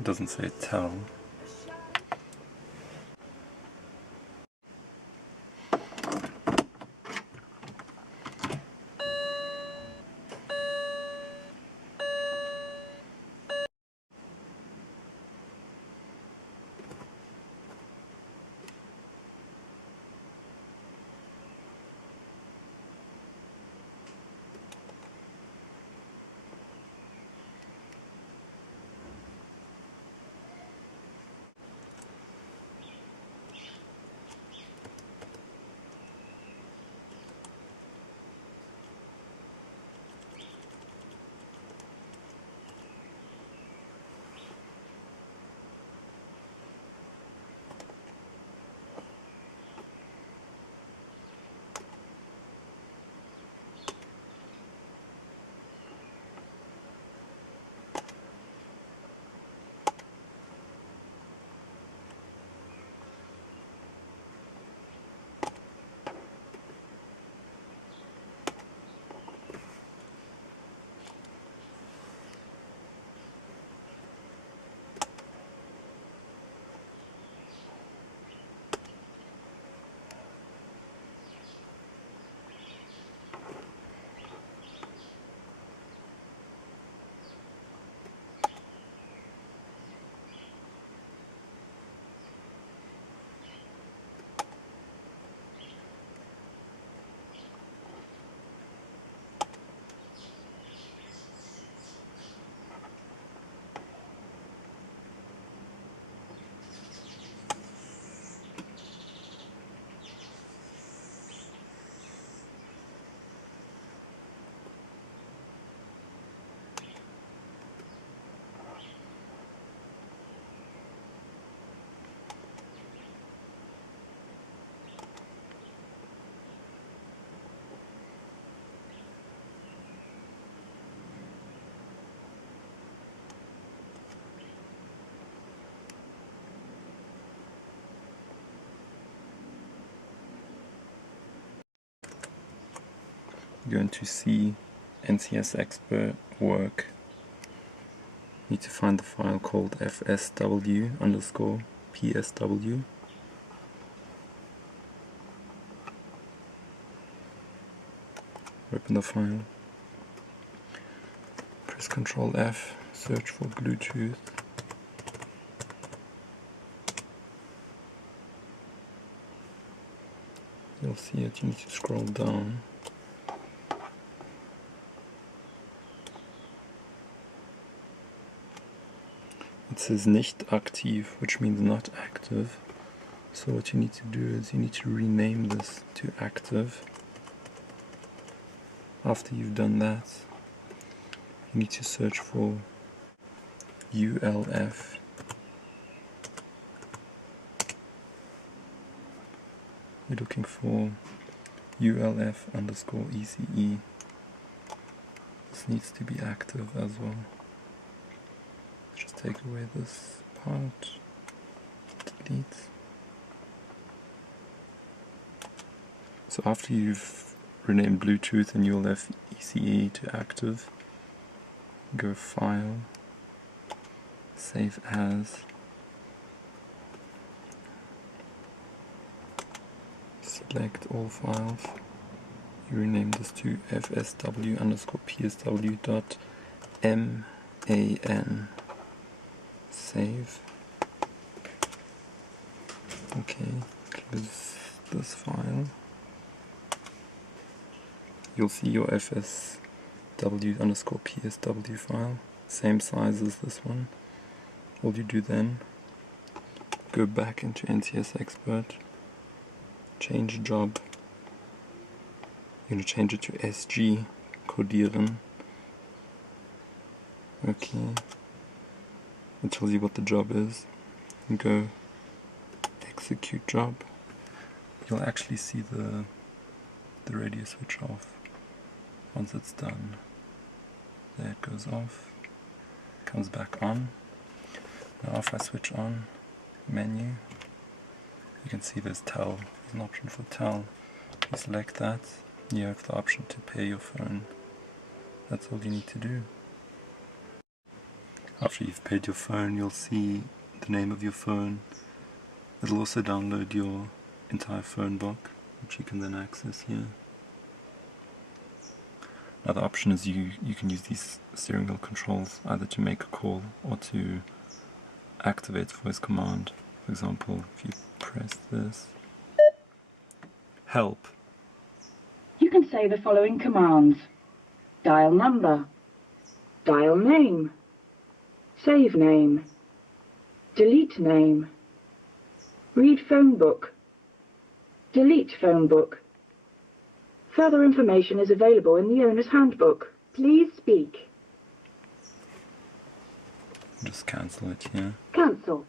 It doesn't say tell. You're going to see NCS Expert work. You need to find the file called fsw_psw. Open the file. Press Ctrl F, search for Bluetooth. You'll see it, you need to scroll down. It says nicht aktiv, which means not active. So what you need to do is you need to rename this to active. After you've done that, you need to search for ULF. You're looking for ULF_ECE. This needs to be active as well. Just take away this part, delete. So after you've renamed Bluetooth and ULF ECE to active, go File, Save As, select all files, you rename this to fsw_psw.man. Save. Okay, close this file. You'll see your fsw_psw file, same size as this one. All you do then, go back into NCS Expert, change job. You're going to change it to SG, codieren. Okay. It tells you what the job is. And go execute job. You'll actually see the radio switch off once it's done. There it goes off, comes back on. Now if I switch on menu, you can see there's tell. There's an option for tell. You select that, you have the option to pair your phone. That's all you need to do. After you've paid your phone, you'll see the name of your phone. It'll also download your entire phone book, which you can then access here. Another option is you can use these steering wheel controls either to make a call or to activate voice command. For example, if you press this, help. You can say the following commands: dial number, dial name, save name, delete name, read phone book, delete phone book. Further information is available in the owner's handbook. Please speak. Just cancel it here. Cancel.